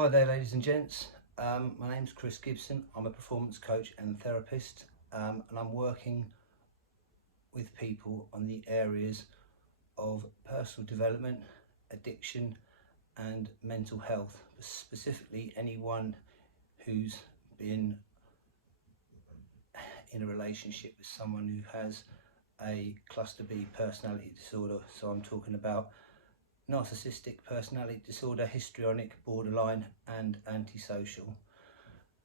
Hi there, ladies and gents. My name's Chris Gibson. I'm a performance coach and therapist, and I'm working with people on the areas of personal development, addiction, and mental health. Specifically, anyone who's been in a relationship with someone who has a cluster B personality disorder. So I'm talking about narcissistic personality disorder, histrionic, borderline, and antisocial.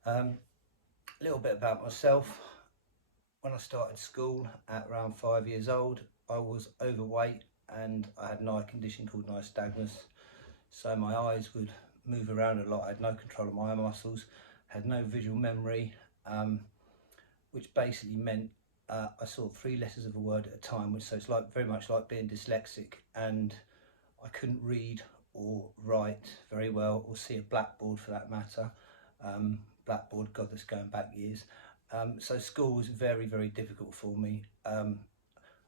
A little bit about myself. When I started school at around 5 years old, I was overweight and I had an eye condition called nystagmus. So my eyes would move around a lot. I had no control of my eye muscles, had no visual memory, which basically meant I saw 3 letters of a word at a time, so it's like very much like being dyslexic, and I couldn't read or write very well, or see a blackboard for that matter. Blackboard, God, that's going back years. So school was very, very difficult for me.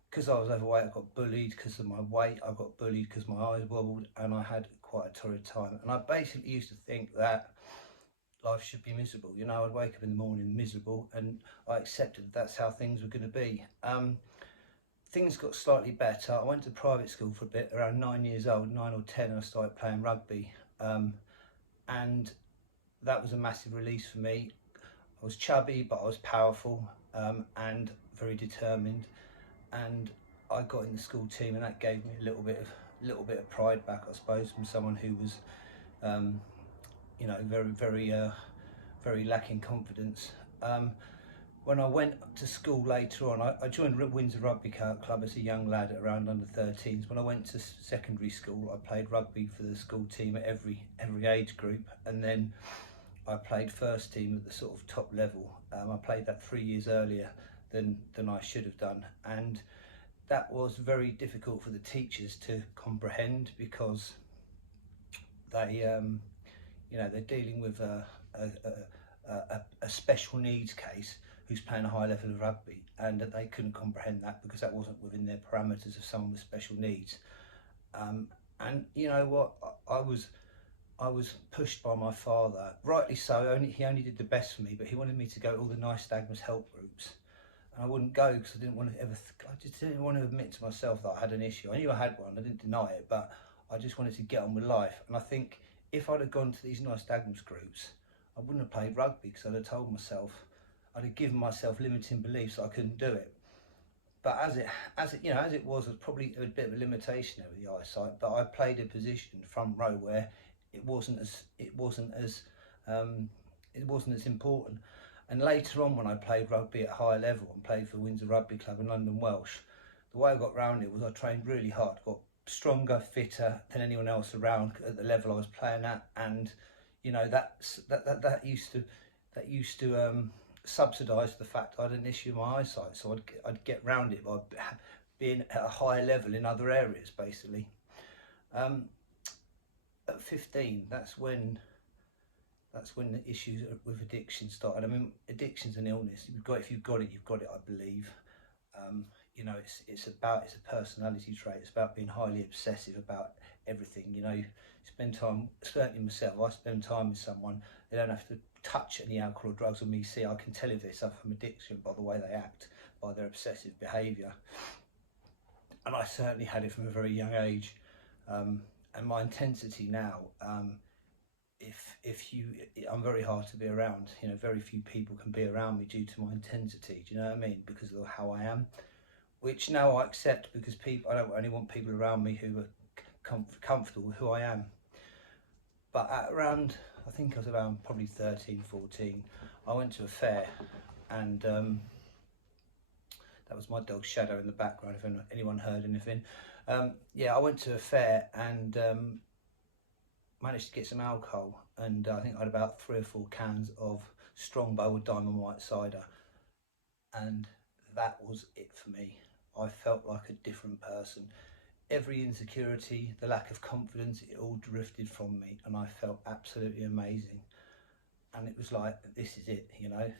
Because I was overweight, I got bullied because of my weight, I got bullied because my eyes wobbled, and I had quite a torrid time. And I basically used to think that life should be miserable. You know, I'd wake up in the morning miserable, and I accepted that's how things were going to be. Things got slightly better. I went to private school for a bit, around 9 years old, 9 or 10, and I started playing rugby. And that was a massive release for me. I was chubby, but I was powerful, and very determined. And I got in the school team, and that gave me a little bit of pride back, I suppose, from someone who was, you know, very lacking confidence. When I went to school later on, I joined Windsor Rugby Club as a young lad at around under 13s. When I went to secondary school, I played rugby for the school team at every age group, and then I played first team at the sort of top level. I played that 3 years earlier than I should have done, and that was very difficult for the teachers to comprehend, because they, you know, they're dealing with a special needs case who's playing a high level of rugby, and they couldn't comprehend that because that wasn't within their parameters of someone with special needs. And you know what, I was pushed by my father, rightly so. He only did the best for me, but he wanted me to go to all the nystagmus help groups, and I wouldn't go because I didn't want to I just didn't want to admit to myself that I had an issue. I knew I had one, I didn't deny it, but I just wanted to get on with life. And I think if I'd have gone to these nystagmus groups, I wouldn't have played rugby, because I'd have told myself, I'd have given myself limiting beliefs that I couldn't do it. But as it was probably a bit of a limitation over the eyesight. But I played a position front row where it wasn't as important. And later on, when I played rugby at higher level and played for Windsor Rugby Club in London Welsh, the way I got round it was I trained really hard, got stronger, fitter than anyone else around at the level I was playing at. And you know, that used to subsidise the fact I had an issue with my eyesight. So I'd get round it by being at a higher level in other areas, basically. At 15, that's when the issues with addiction started. I mean, addiction's an illness. If you've got it, you've got it, I believe. You know, it's a personality trait. It's about being highly obsessive about everything. You know, you spend time, certainly myself, I spend time with someone, they don't have to touch any alcohol or drugs on me. See, I can tell if they suffer from addiction by the way they act, by their obsessive behaviour. And I certainly had it from a very young age. And my intensity now, I'm very hard to be around. You know, very few people can be around me due to my intensity. Do you know what I mean? Because of how I am, which now I accept, because I don't only want people around me who are comfortable with who I am. But at around, I think I was around probably 13, 14, I went to a fair, and that was my dog Shadow in the background, if anyone heard anything. Yeah, I went to a fair and managed to get some alcohol, and I think I had about 3 or 4 cans of Strongbow or Diamond White cider, and that was it for me. I felt like a different person. Every insecurity, the lack of confidence, it all drifted from me, and I felt absolutely amazing. And it was like, this is it, you know.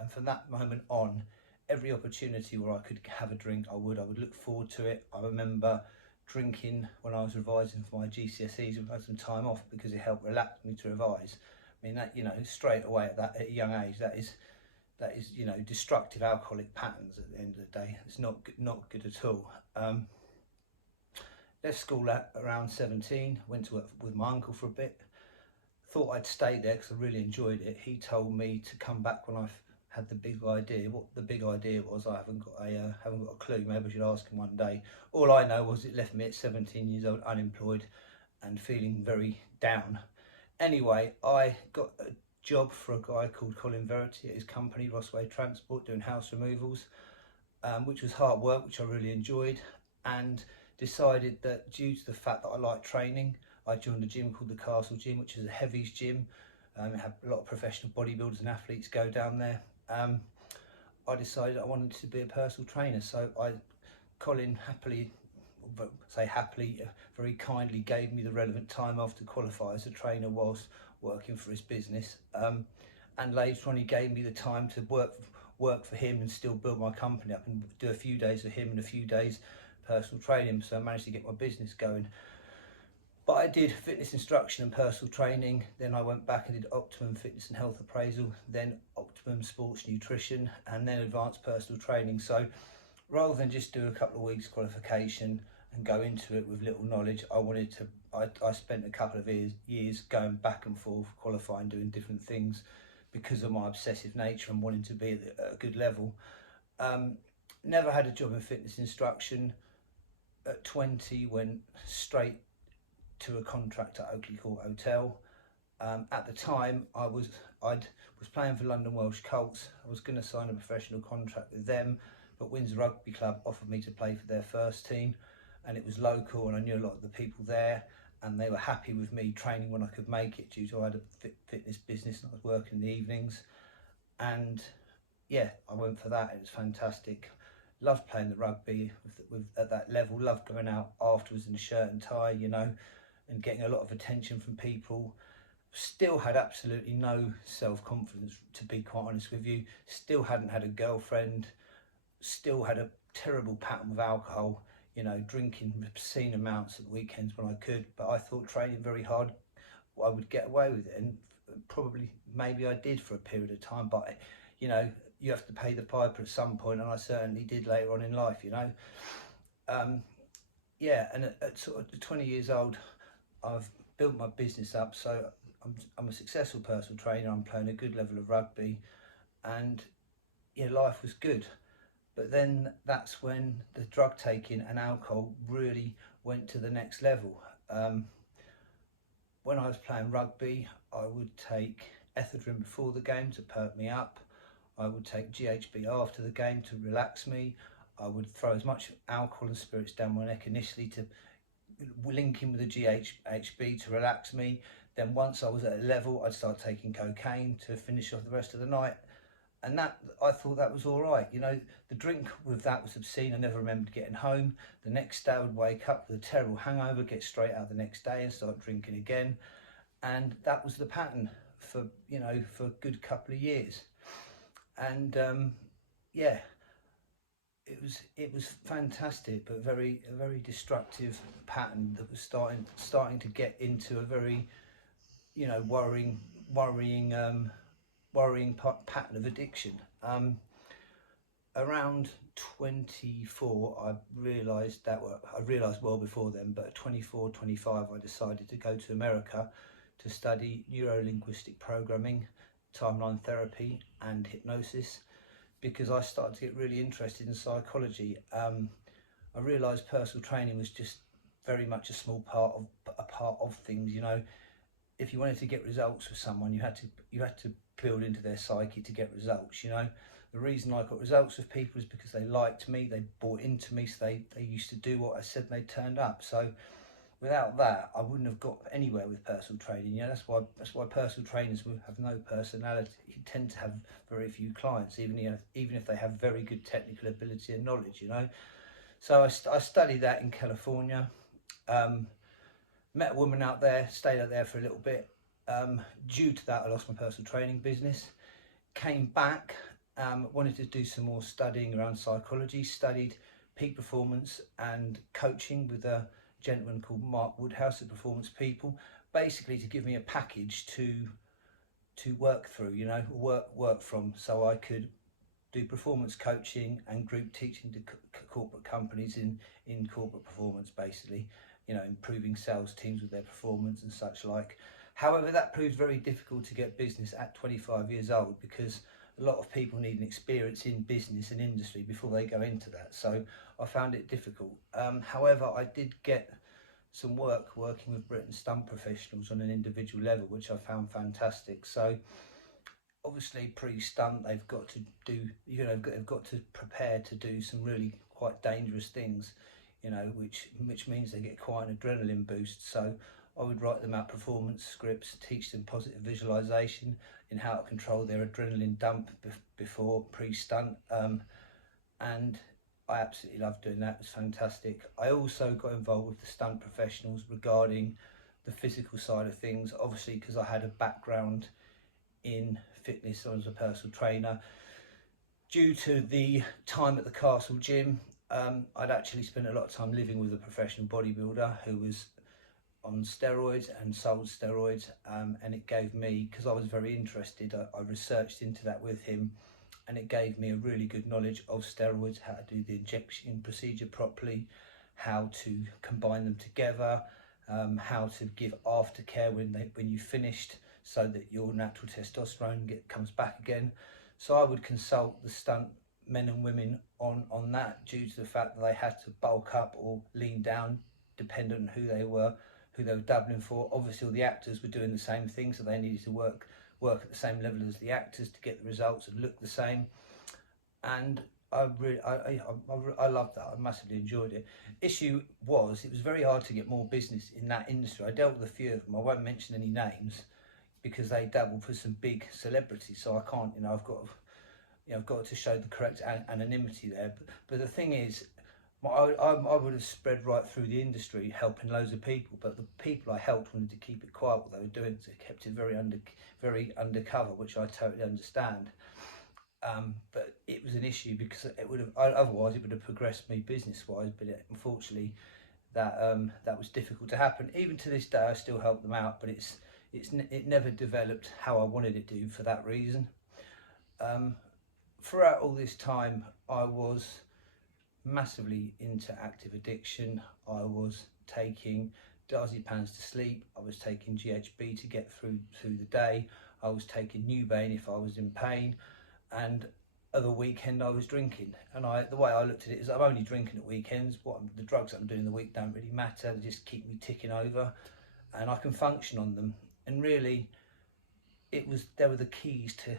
And from that moment on, every opportunity where I could have a drink, I would look forward to it. I remember drinking when I was revising for my GCSEs and had some time off because it helped relax me to revise. I mean, that, you know, straight away at a young age, that is, you know, destructive alcoholic patterns at the end of the day. It's not good at all. Left school at around 17, went to work with my uncle for a bit. Thought I'd stay there because I really enjoyed it. He told me to come back when I've had the big idea. What the big idea was, I haven't got a clue. Maybe I should ask him one day. All I know was it left me at 17 years old, unemployed and feeling very down. Anyway, I got a job for a guy called Colin Verity at his company, Rossway Transport, doing house removals, which was hard work, which I really enjoyed, and decided that due to the fact that I like training, I joined a gym called the Castle Gym, which is a heavies gym. It had a lot of professional bodybuilders and athletes go down there. I decided I wanted to be a personal trainer, so Colin very kindly gave me the relevant time off to qualify as a trainer whilst working for his business. And later on he gave me the time to work for him and still build my company up and do a few days with him and a few days personal training, so I managed to get my business going. But I did fitness instruction and personal training, then I went back and did Optimum Fitness and Health Appraisal, then Optimum Sports Nutrition, and then Advanced Personal Training. So rather than just do a couple of weeks qualification and go into it with little knowledge, I spent a couple of years going back and forth, qualifying, doing different things because of my obsessive nature and wanting to be at a good level. Never had a job in fitness instruction. At 20, went straight to a contract at Oakley Court Hotel. At the time, I was playing for London Welsh Colts. I was going to sign a professional contract with them, but Windsor Rugby Club offered me to play for their first team, and it was local, and I knew a lot of the people there, and they were happy with me training when I could make it due to I had a fitness business and I was working in the evenings. And yeah, I went for that. It was fantastic. Loved playing the rugby at that level, loved going out afterwards in a shirt and tie, you know, and getting a lot of attention from people. Still had absolutely no self-confidence, to be quite honest with you. Still hadn't had a girlfriend, still had a terrible pattern with alcohol, you know, drinking obscene amounts at the weekends when I could, but I thought training very hard I would get away with it, and probably maybe I did for a period of time, but you know, you have to pay the piper at some point, and I certainly did later on in life, you know. Yeah, and at sort of 20 years old, I've built my business up, so I'm a successful personal trainer. I'm playing a good level of rugby, and yeah, life was good. But then that's when the drug taking and alcohol really went to the next level. When I was playing rugby, I would take ephedrine before the game to perk me up. I would take GHB after the game to relax me. I would throw as much alcohol and spirits down my neck initially to link in with the GHB to relax me. Then once I was at a level, I'd start taking cocaine to finish off the rest of the night. And that, I thought that was all right. You know, the drink with that was obscene. I never remembered getting home. The next day I would wake up with a terrible hangover, get straight out the next day and start drinking again. And that was the pattern for, you know, for a good couple of years. And yeah, it was fantastic, but a very destructive pattern that was starting to get into a very, you know, worrying pattern of addiction. Around 24, I realised well before then, but at 24, 25, I decided to go to America to study neuro-linguistic programming, timeline therapy and hypnosis, because I started to get really interested in psychology. I realised personal training was just very much a small part of things. You know, if you wanted to get results with someone, you had to build into their psyche to get results. You know, the reason I got results with people is because they liked me, they bought into me, so they used to do what I said, and they turned up. So without that, I wouldn't have got anywhere with personal training. You know, that's why personal trainers have no personality. You tend to have very few clients, even if they have very good technical ability and knowledge. You know, so I studied that in California. Met a woman out there, stayed out there for a little bit. Due to that, I lost my personal training business. Came back, wanted to do some more studying around psychology. Studied peak performance and coaching with a gentleman called Mark Woodhouse at Performance People, basically to give me a package to work through, you know, work from, so I could do performance coaching and group teaching to corporate companies in corporate performance, basically, you know, improving sales teams with their performance and such like. However, that proved very difficult to get business at 25 years old, because a lot of people need an experience in business and industry before they go into that. So I found it difficult. However, I did get some working with Britten stunt professionals on an individual level, which I found fantastic. So obviously pre-stunt, they've got to do, you know, they've got to prepare to do some really quite dangerous things, you know, which means they get quite an adrenaline boost. So I would write them out performance scripts, teach them positive visualization in how to control their adrenaline dump before pre-stunt, and I absolutely loved doing that. It was fantastic. I also got involved with the stunt professionals regarding the physical side of things, obviously because I had a background in fitness. I was a personal trainer. Due to the time at the Castle Gym, I'd actually spent a lot of time living with a professional bodybuilder who was on steroids and sold steroids, and it gave me, because I was very interested, I researched into that with him, and it gave me a really good knowledge of steroids, how to do the injection procedure properly, how to combine them together, how to give aftercare when you finished, so that your natural testosterone comes back again. So I would consult the stunt men and women on that, due to the fact that they had to bulk up or lean down dependent on who they were doubling for. Obviously all the actors were doing the same thing, so they needed to work at the same level as the actors to get the results and look the same. And I loved that. I massively enjoyed it. Issue was, it was very hard to get more business in that industry. I dealt with a few of them. I won't mention any names because they dabble for some big celebrities, so I can't, you know, I've got to show the correct anonymity there. But the thing is, I would have spread right through the industry helping loads of people, but the people I helped wanted to keep it quiet what they were doing, so they kept it very undercover, which I totally understand. But it was an issue because it would have, otherwise it would have progressed me business wise, but unfortunately that was difficult to happen. Even to this day I still help them out, but it never developed how I wanted it to, for that reason. Throughout all this time I was massively into active addiction. I was taking diazepams to sleep, I was taking GHB to get through the day, I was taking Nubain if I was in pain, and at the weekend I was drinking. And the way I looked at it is, I'm only drinking at weekends. The drugs that I'm doing the week don't really matter, they just keep me ticking over and I can function on them. And really they were the keys to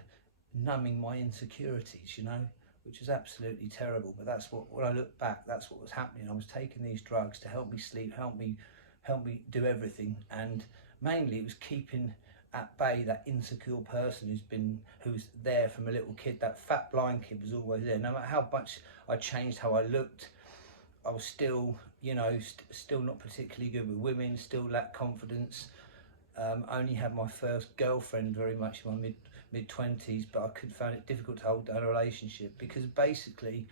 numbing my insecurities, you know, which is absolutely terrible. But that's what, when I look back, that's what was happening. I was taking these drugs to help me sleep, help me do everything, and mainly it was keeping at bay that insecure person who was there from a little kid. That fat blind kid was always there. No matter how much I changed how I looked, I was still, you know, still not particularly good with women, still lacked confidence. Only had my first girlfriend very much in my mid-20s, but I found it difficult to hold down a relationship, because basically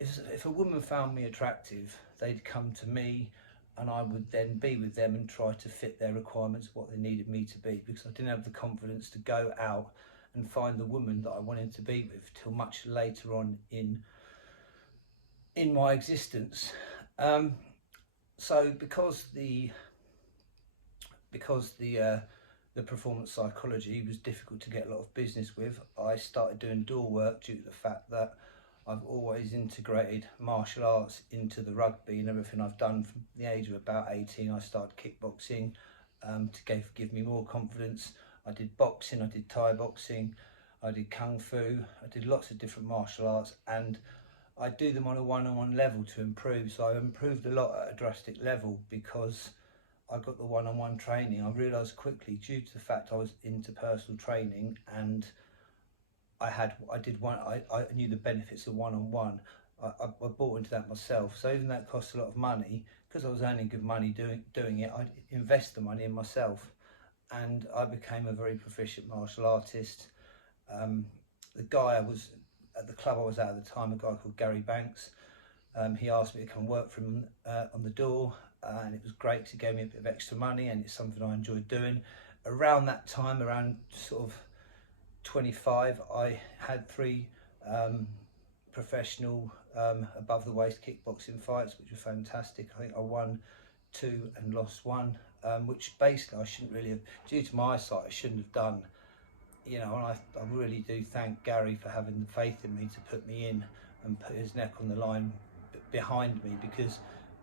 if a woman found me attractive, they'd come to me and I would then be with them and try to fit their requirements, what they needed me to be, because I didn't have the confidence to go out and find the woman that I wanted to be with till much later on in my existence. So because the performance psychology was difficult to get a lot of business with, I started doing door work due to the fact that I've always integrated martial arts into the rugby and everything I've done. From the age of about 18, I started kickboxing to give me more confidence. I did boxing, I did Thai boxing, I did Kung Fu, I did lots of different martial arts, and I do them on a one-on-one level to improve. So I improved a lot at a drastic level because I got the one-on-one training. I realised quickly, due to the fact I was into personal training and I knew the benefits of one-on-one. I bought into that myself. So even though it costs a lot of money, because I was earning good money doing it, I'd invest the money in myself, and I became a very proficient martial artist. The guy I was at the club I was at the time, a guy called Gary Banks, He asked me to come work for him on the door, and it was great because he gave me a bit of extra money, and it's something I enjoyed doing. Around that time, around sort of 25, I had 3 professional above the waist kickboxing fights, which were fantastic. I think I won 2 and lost 1, which basically I shouldn't really have, due to my eyesight, I shouldn't have done. You know, and I really do thank Gary for having the faith in me to put me in and put his neck on the line behind me, because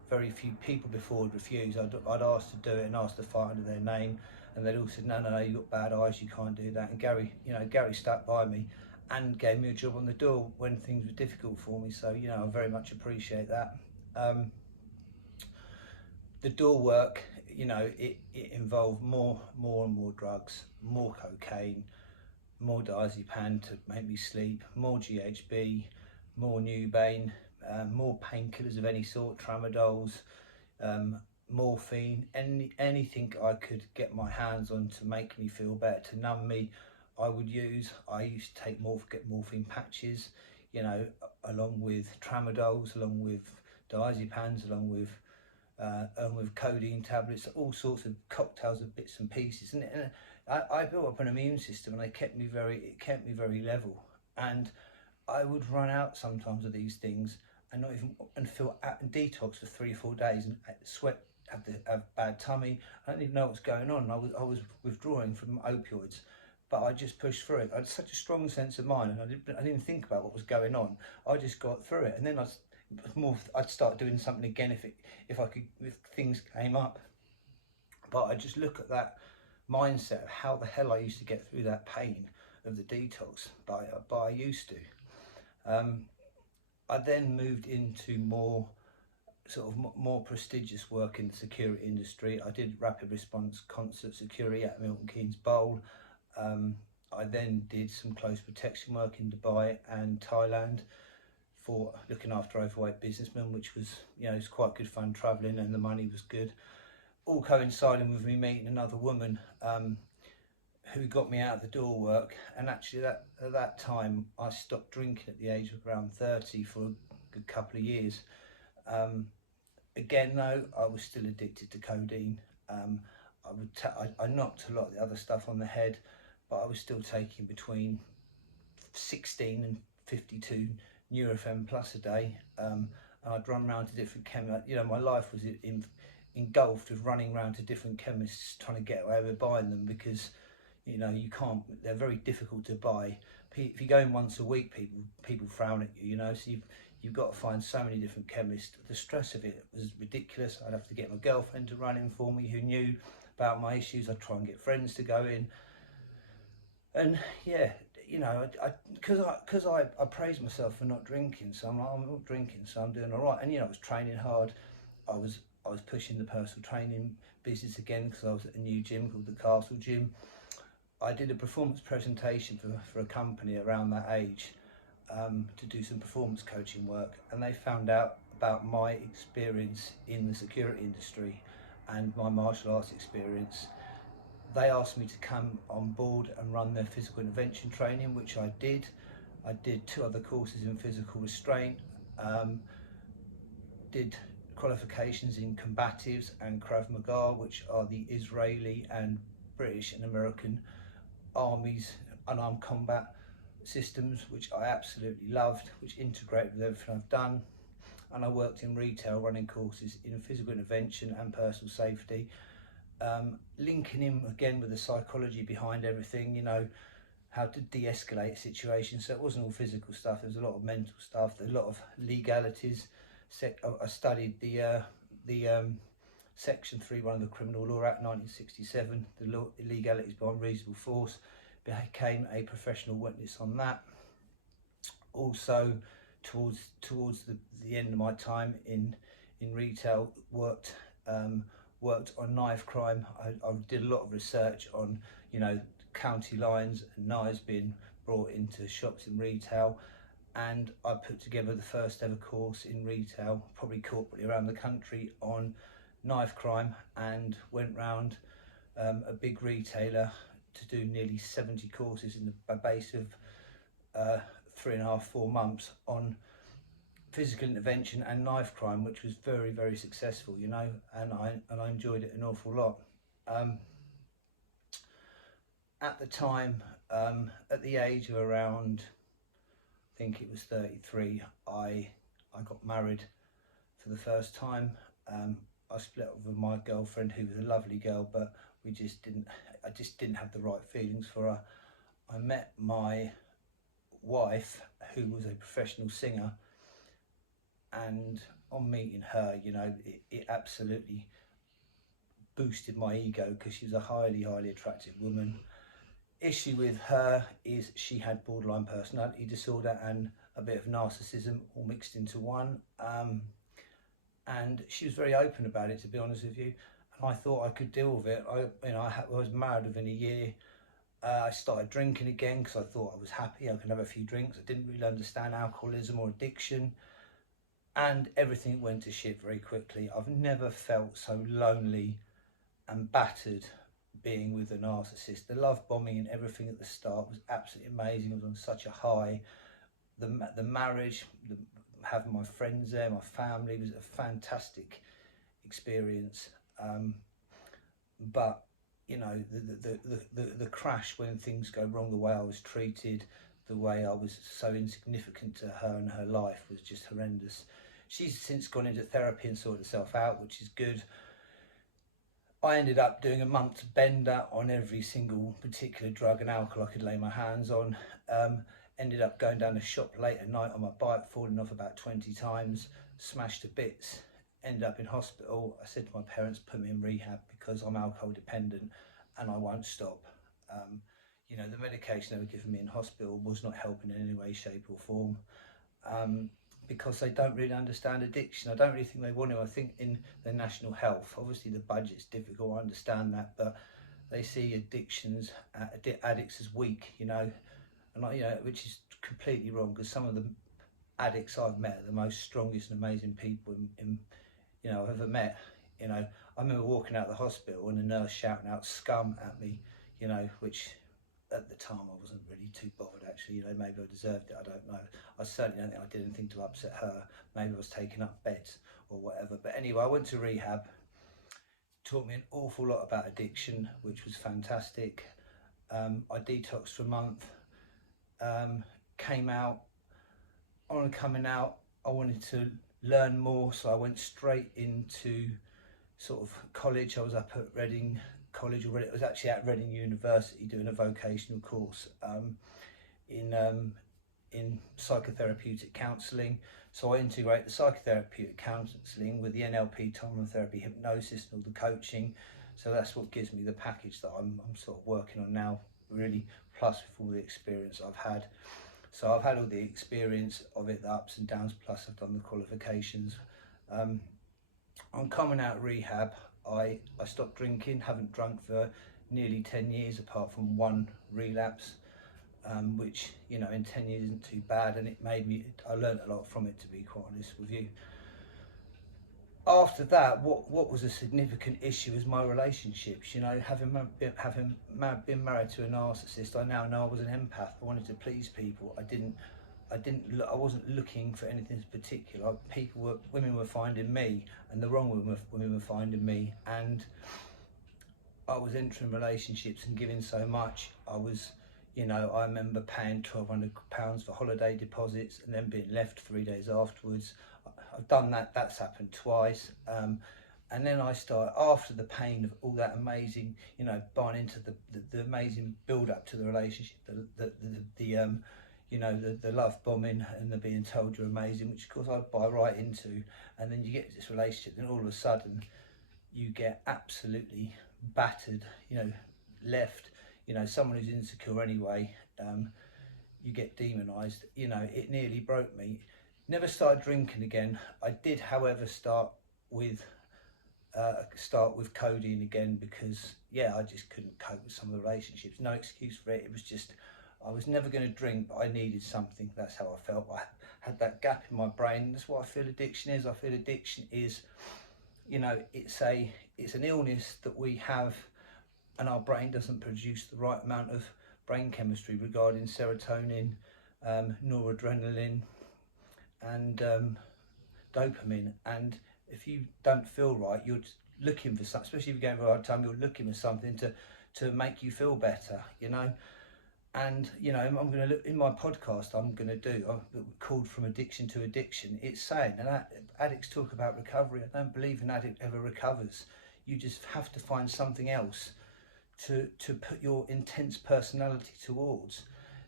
very few people before would refuse. I'd asked to do it and asked to fight under their name, and they'd all said, no, you've got bad eyes, you can't do that. And Gary, you know, Gary stuck by me and gave me a job on the door when things were difficult for me. So, you know, I very much appreciate that. The door work, you know, it involved more and more drugs, more cocaine, more diazepam to make me sleep, more GHB, more Nubane, more painkillers of any sort, tramadols, morphine, anything I could get my hands on to make me feel better, to numb me, I would use. I used to get morphine patches, you know, along with tramadols, along with diazepams, along with codeine tablets, all sorts of cocktails of bits and pieces. And I built up an immune system, and it kept me very level. And I would run out sometimes of these things and not even, and feel detox for 3 or 4 days and sweat, have bad tummy. I didn't even know what's going on. I was withdrawing from opioids, but I just pushed through it. I had such a strong sense of mind, and I didn't think about what was going on. I just got through it, and then I'd start doing something again if things came up. But I just look at that mindset of how the hell I used to get through that pain of the detox, but I used to. I then moved into more prestigious work in the security industry. I did rapid response concert security at Milton Keynes Bowl. I then did some close protection work in Dubai and Thailand for looking after overweight businessmen, which was, you know, it's quite good fun travelling, and the money was good. All coinciding with me meeting another woman who got me out of the door work. And actually at that time I stopped drinking at the age of around 30 for a good couple of years. Again though, I was still addicted to codeine. I knocked a lot of the other stuff on the head, but I was still taking between 16 and 52 Nurofen Plus a day, and I'd run around to different chemists. You know, my life was engulfed with running around to different chemists trying to get away with buying them, because, you know, you can't, they're very difficult to buy. If you go in once a week, people frown at you, you know, so you've got to find so many different chemists. The stress of it was ridiculous. I'd have to get my girlfriend to run in for me, who knew about my issues. I'd try and get friends to go in. And yeah, you know, because I praised myself for not drinking, so I'm not drinking, so I'm doing all right. And, you know, I was training hard. I was pushing the personal training business again, because I was at a new gym called the Castle Gym. I did a performance presentation for a company around that age, to do some performance coaching work, and they found out about my experience in the security industry and my martial arts experience. They asked me to come on board and run their physical intervention training, which I did. I did 2 other courses in physical restraint, did qualifications in combatives and Krav Maga, which are the Israeli and British and American armies unarmed combat systems, which I absolutely loved, which integrated with everything I've done. And I worked in retail running courses in physical intervention and personal safety, linking in again with the psychology behind everything, you know, how to de-escalate a situation. So it wasn't all physical stuff, there was a lot of mental stuff, a lot of legalities. I studied the Section 3.1 of the Criminal Law Act 1967, the legalities behind reasonable force, became a professional witness on that. Also, towards the end of my time in retail, worked on knife crime. I did a lot of research on, you know, county lines and knives being brought into shops in retail, and I put together the first ever course in retail, probably corporately around the country, on knife crime, and went round a big retailer to do nearly 70 courses in the base of 3.5-4 months on physical intervention and knife crime, which was very, very successful, you know, and I enjoyed it an awful lot. At the time, at the age of around, I think it was 33, I got married for the first time. I split up with my girlfriend, who was a lovely girl, but I just didn't have the right feelings for her. I met my wife, who was a professional singer, and on meeting her, you know, it absolutely boosted my ego, because she was a highly, highly attractive woman. Issue with her is she had borderline personality disorder and a bit of narcissism all mixed into one. And she was very open about it, to be honest with you. And I thought I could deal with it. I was married within a year. I started drinking again because I thought I was happy, I could have a few drinks. I didn't really understand alcoholism or addiction, and everything went to shit very quickly. I've never felt so lonely and battered being with a narcissist. The love bombing and everything at the start was absolutely amazing. I was on such a high. The marriage, having my friends there, my family, was a fantastic experience. But you know, the crash, when things go wrong, the way I was treated, the way I was so insignificant to her and her life, was just horrendous. She's since gone into therapy and sorted herself out, which is good. I ended up doing a month's bender on every single particular drug and alcohol I could lay my hands on. Ended up going down a shop late at night on my bike, falling off about 20 times, smashed to bits. Ended up in hospital. I said to my parents, put me in rehab because I'm alcohol dependent and I won't stop. You know, the medication they were giving me in hospital was not helping in any way, shape or form, because they don't really understand addiction. I don't really think they want to. I think in the national health, obviously the budget's difficult, I understand that, but they see addictions, addicts as weak, you know, and you know, which is completely wrong, because some of the addicts I've met are the most strongest and amazing people in you know, I've ever met. You know, I remember walking out of the hospital and the nurse shouting out scum at me, you know, which at the time I wasn't really too bothered, actually. You know, maybe I deserved it, I don't know. I certainly don't think I did anything to upset her. Maybe I was taking up beds or whatever. But anyway, I went to rehab, taught me an awful lot about addiction, which was fantastic. I detoxed for a month, came out. On coming out, I wanted to learn more, so I went straight into sort of college. I was up at Reading College already. It was actually at Reading University doing a vocational course in psychotherapeutic counselling. So I integrate the psychotherapeutic counselling with the NLP, time therapy, hypnosis and all the coaching. So that's what gives me the package that I'm sort of working on now, really, plus with all the experience I've had. So I've had all the experience of it, the ups and downs, plus I've done the qualifications. On coming out of rehab, I stopped drinking, haven't drunk for nearly 10 years apart from one relapse, which, you know, in 10 years isn't too bad, and I learned a lot from it, to be quite honest with you. After that, what was a significant issue is my relationships. You know, having been married to a narcissist, I now know I was an empath. I wanted to please people. I wasn't looking for anything particular. Women were finding me, and the wrong women were finding me. And I was entering relationships and giving so much. You know, I remember paying £1,200 for holiday deposits and then being left 3 days afterwards. I've done that, that's happened twice. And then I started, after the pain of all that amazing, you know, buying into the amazing build up to the relationship, you know, the love bombing and the being told you're amazing, which of course I buy right into. And then you get this relationship, and all of a sudden you get absolutely battered, you know, left, you know, someone who's insecure anyway, you get demonized. You know, it nearly broke me. Never started drinking again. I did, however, start with codeine again, because yeah, I just couldn't cope with some of the relationships. No excuse for it. It was just, I was never going to drink, but I needed something. That's how I felt. I had that gap in my brain. That's what I feel addiction is. I feel addiction is, you know, it's an illness that we have, and our brain doesn't produce the right amount of brain chemistry regarding serotonin, noradrenaline, and dopamine. And if you don't feel right, you're just looking for something, especially if you're going for a hard time, you're looking for something to make you feel better, you know. And you know, I'm going to look in my podcast. I'm going to do called From Addiction to Addiction. It's saying, and addicts talk about recovery. I don't believe an addict ever recovers. You just have to find something else to put your intense personality towards.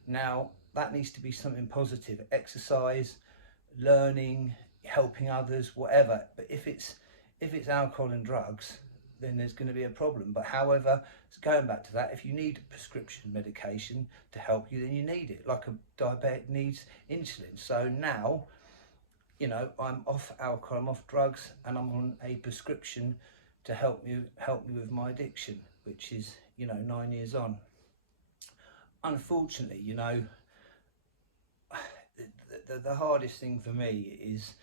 Now that needs to be something positive: exercise, learning, helping others, whatever. But if it's alcohol and drugs, then there's going to be a problem. But however, going back to that, if you need prescription medication to help you, then you need it, like a diabetic needs insulin. So now, you know, I'm off alcohol, I'm off drugs, and I'm on a prescription to help me with my addiction, which is, you know, 9 years on. Unfortunately, you know, the hardest thing for me is,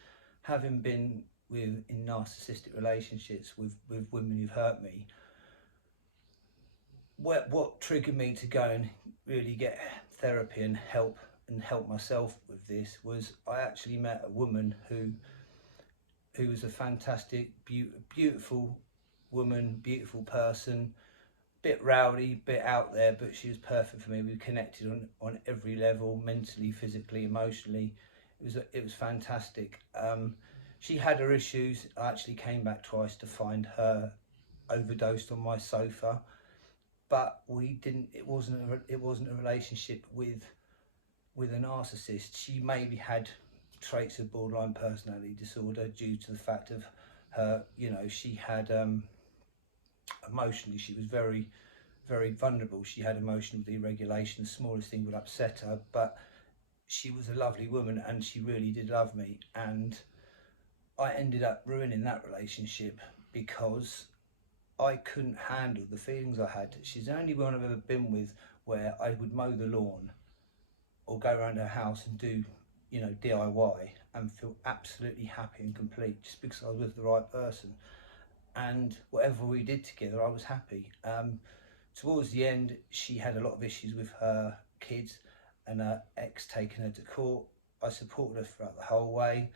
having been in narcissistic relationships with women who've hurt me, what triggered me to go and really get therapy and help myself with this was, I actually met a woman who was a fantastic, beautiful woman, beautiful person, bit rowdy, bit out there, but she was perfect for me. We connected on every level, mentally, physically, emotionally. It was fantastic. She had her issues. I actually came back twice to find her overdosed on my sofa, but it wasn't a relationship with a narcissist. She maybe had traits of borderline personality disorder due to the fact of her, you know, she had emotionally, she was very, very vulnerable. She had emotional deregulation. The smallest thing would upset her, but she was a lovely woman and she really did love me. And I ended up ruining that relationship because I couldn't handle the feelings I had. She's the only one I've ever been with where I would mow the lawn or go around her house and do, you know, DIY and feel absolutely happy and complete, just because I was with the right person. And whatever we did together, I was happy. Towards the end, she had a lot of issues with her kids and her ex taking her to court. I supported her throughout the whole way.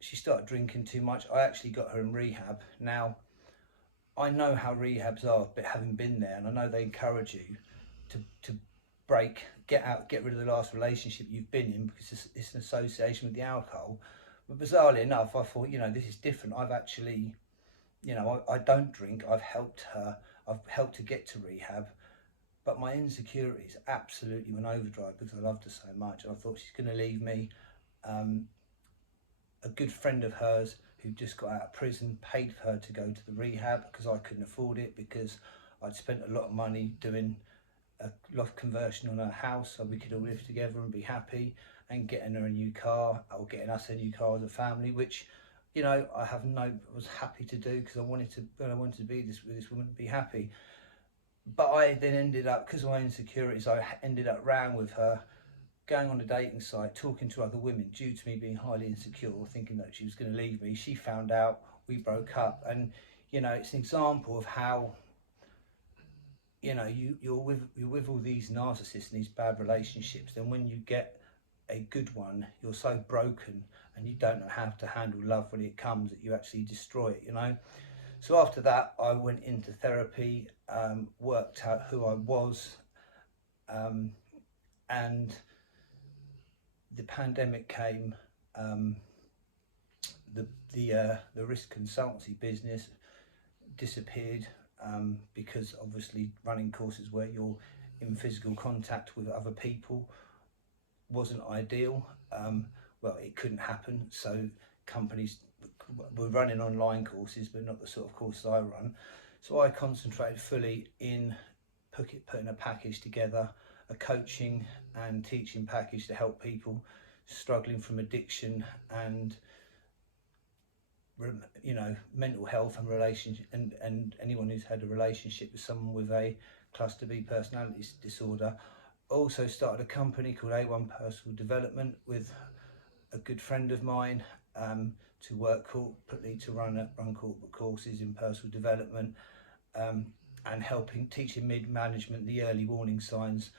She started drinking too much. I actually got her in rehab. Now, I know how rehabs are, but having been there, and I know they encourage you to break, get out, get rid of the last relationship you've been in, because it's an association with the alcohol. But bizarrely enough, I thought, you know, this is different. I've actually, you know, I don't drink. I've helped her to get to rehab, but my insecurities absolutely went overdrive because I loved her so much. And I thought, she's going to leave me. A good friend of hers who just got out of prison paid for her to go to the rehab because I couldn't afford it, because I'd spent a lot of money doing a loft conversion on her house so we could all live together and be happy, and getting her a new car, or getting us a new car as a family, which, you know, was happy to do because I wanted to be with this woman and be happy. But I then ended up, because of my insecurities, I ended up round with her, going on a dating site, talking to other women, due to me being highly insecure, thinking that she was going to leave me. She found out, we broke up. And, you know, it's an example of how, you know, you're with all these narcissists and these bad relationships, then when you get a good one, you're so broken and you don't know how to handle love when it comes, that you actually destroy it, you know. So after that, I went into therapy, worked out who I was, and the pandemic came. The risk consultancy business disappeared, because obviously running courses where you're in physical contact with other people wasn't ideal. Well, it couldn't happen, so companies were running online courses, but not the sort of courses I run. So I concentrated fully in putting a package together, a coaching and teaching package to help people struggling from addiction and, you know, mental health and relationship, and anyone who's had a relationship with someone with a cluster B personality disorder. Also started a company called A1 Personal Development with a good friend of mine, to work corporately, to run corporate courses in personal development, and teaching mid-management the early warning signs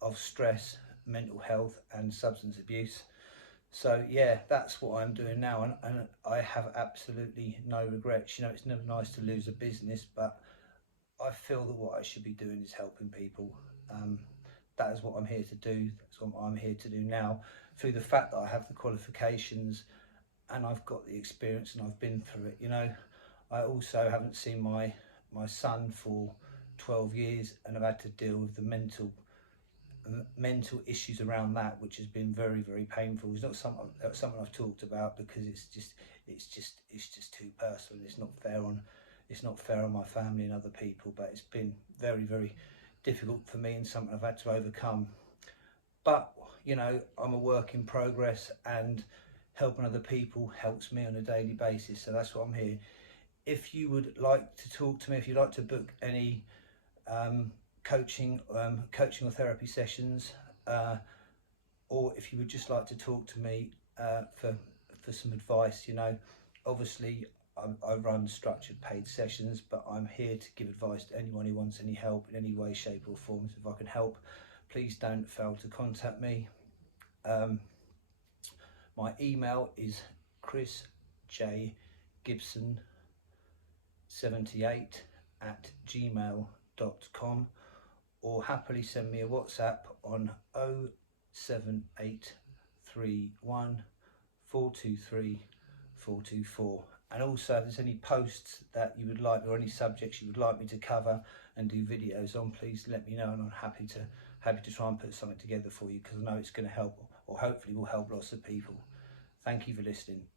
of stress, mental health and substance abuse. So yeah, that's what I'm doing now, and I have absolutely no regrets. You know, it's never nice to lose a business, but I feel that what I should be doing is helping people. Um, that is what I'm here to do. That's what I'm here to do now. Through the fact that I have the qualifications and I've got the experience and I've been through it. You know, I also haven't seen my son for 12 years, and I've had to deal with the mental issues around that, which has been very, very painful. It's not something I've talked about because it's too personal. It's not fair on my family and other people. But it's been very, very difficult for me and something I've had to overcome. But you know, I'm a work in progress, and helping other people helps me on a daily basis. So that's what I'm here. If you would like to talk to me, if you'd like to book any coaching or therapy sessions, or if you would just like to talk to me for some advice, you know, obviously I run structured paid sessions, but I'm here to give advice to anyone who wants any help in any way, shape or form. So if I can help, please don't fail to contact me. My email is chrisjgibson78@gmail.com, or happily send me a WhatsApp on 07831 423 424. And also, if there's any posts that you would like, or any subjects you would like me to cover and do videos on, please let me know, and I'm happy to try and put something together for you, because I know it's going to help, or hopefully will help lots of people. Thank you for listening.